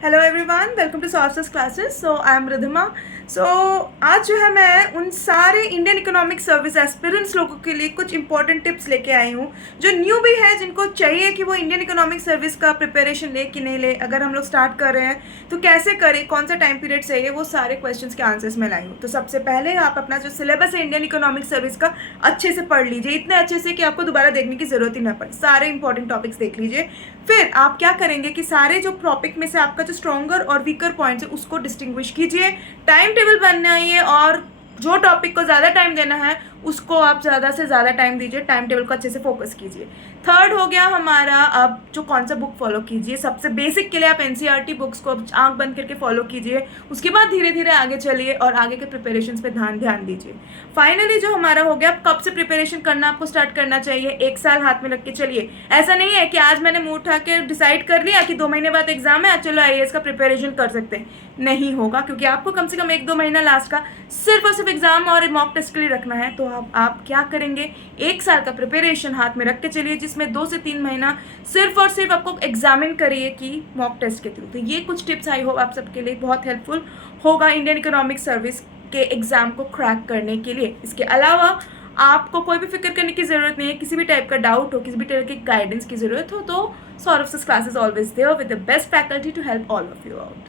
Hello everyone, welcome to software classes. So I am Ridhima. So आज जो है मैं उन सारे इंडियन इकोनॉमिक सर्विस एस्पिरेंट्स लोगों के लिए कुछ इंपॉर्टेंट टिप्स लेके आई हूँ जो न्यू भी है, जिनको चाहिए कि वो इंडियन इकोनॉमिक सर्विस का प्रिपरेशन ले कि नहीं ले, अगर हम लोग स्टार्ट कर रहे हैं तो कैसे करें, कौन सा टाइम पीरियड चाहिए, वो सारे क्वेश्चंस के आंसर्स मैं लाई हूँ। तो सबसे पहले आप अपना जो सिलेबस है इंडियन इकोनॉमिक सर्विस का अच्छे से पढ़ लीजिए, इतने अच्छे से कि आपको दोबारा देखने की जरूरत ही ना पड़े। सारे इंपॉर्टेंट टॉपिक्स देख लीजिए। फिर आप क्या करेंगे कि सारे जो टॉपिक में से आपका जो स्ट्रॉन्गर और वीकर पॉइंट्स है उसको डिस्टिंग्विश कीजिए, टाइम टेबल बनाइए और जो टॉपिक को ज़्यादा टाइम देना है उसको आप ज़्यादा से ज़्यादा टाइम दीजिए, टाइम टेबल को अच्छे से फोकस कीजिए। थर्ड हो गया हमारा, अब जो कौन सा बुक फॉलो कीजिए, सबसे बेसिक के लिए आप एनसीईआरटी बुक्स को आंख बंद करके फॉलो कीजिए, उसके बाद धीरे धीरे आगे चलिए और आगे के प्रिपरेशन पे ध्यान दीजिए। फाइनली जो हमारा हो गया, कब से प्रिपरेशन करना आपको स्टार्ट करना चाहिए, 1 साल हाथ में रख के चलिए। ऐसा नहीं है कि आज मैंने मुंह उठा के डिसाइड कर लिया कि 2 महीने बाद एग्जाम है, चलो आईएएस का प्रिपरेशन कर सकते हैं, नहीं होगा, क्योंकि आपको कम से कम 1-2 महीना लास्ट का सिर्फ और सिर्फ एग्जाम और मॉक टेस्ट के लिए रखना है। तो आप क्या करेंगे, 1 साल का प्रिपरेशन हाथ में रख के चलिए, जिसमें 2 से 3 महीना सिर्फ और सिर्फ आपको एग्जामिन करिए कि मॉक टेस्ट के थ्रू। तो ये कुछ टिप्स आई होप आप सबके लिए बहुत हेल्पफुल होगा इंडियन इकोनॉमिक सर्विस के एग्जाम को क्रैक करने के लिए। इसके अलावा आपको कोई भी फिक्र करने की ज़रूरत नहीं है, किसी भी टाइप का डाउट हो, किसी भी तरह की गाइडेंस की ज़रूरत हो तो Saurabh classes always there with the best faculty to help all of you out.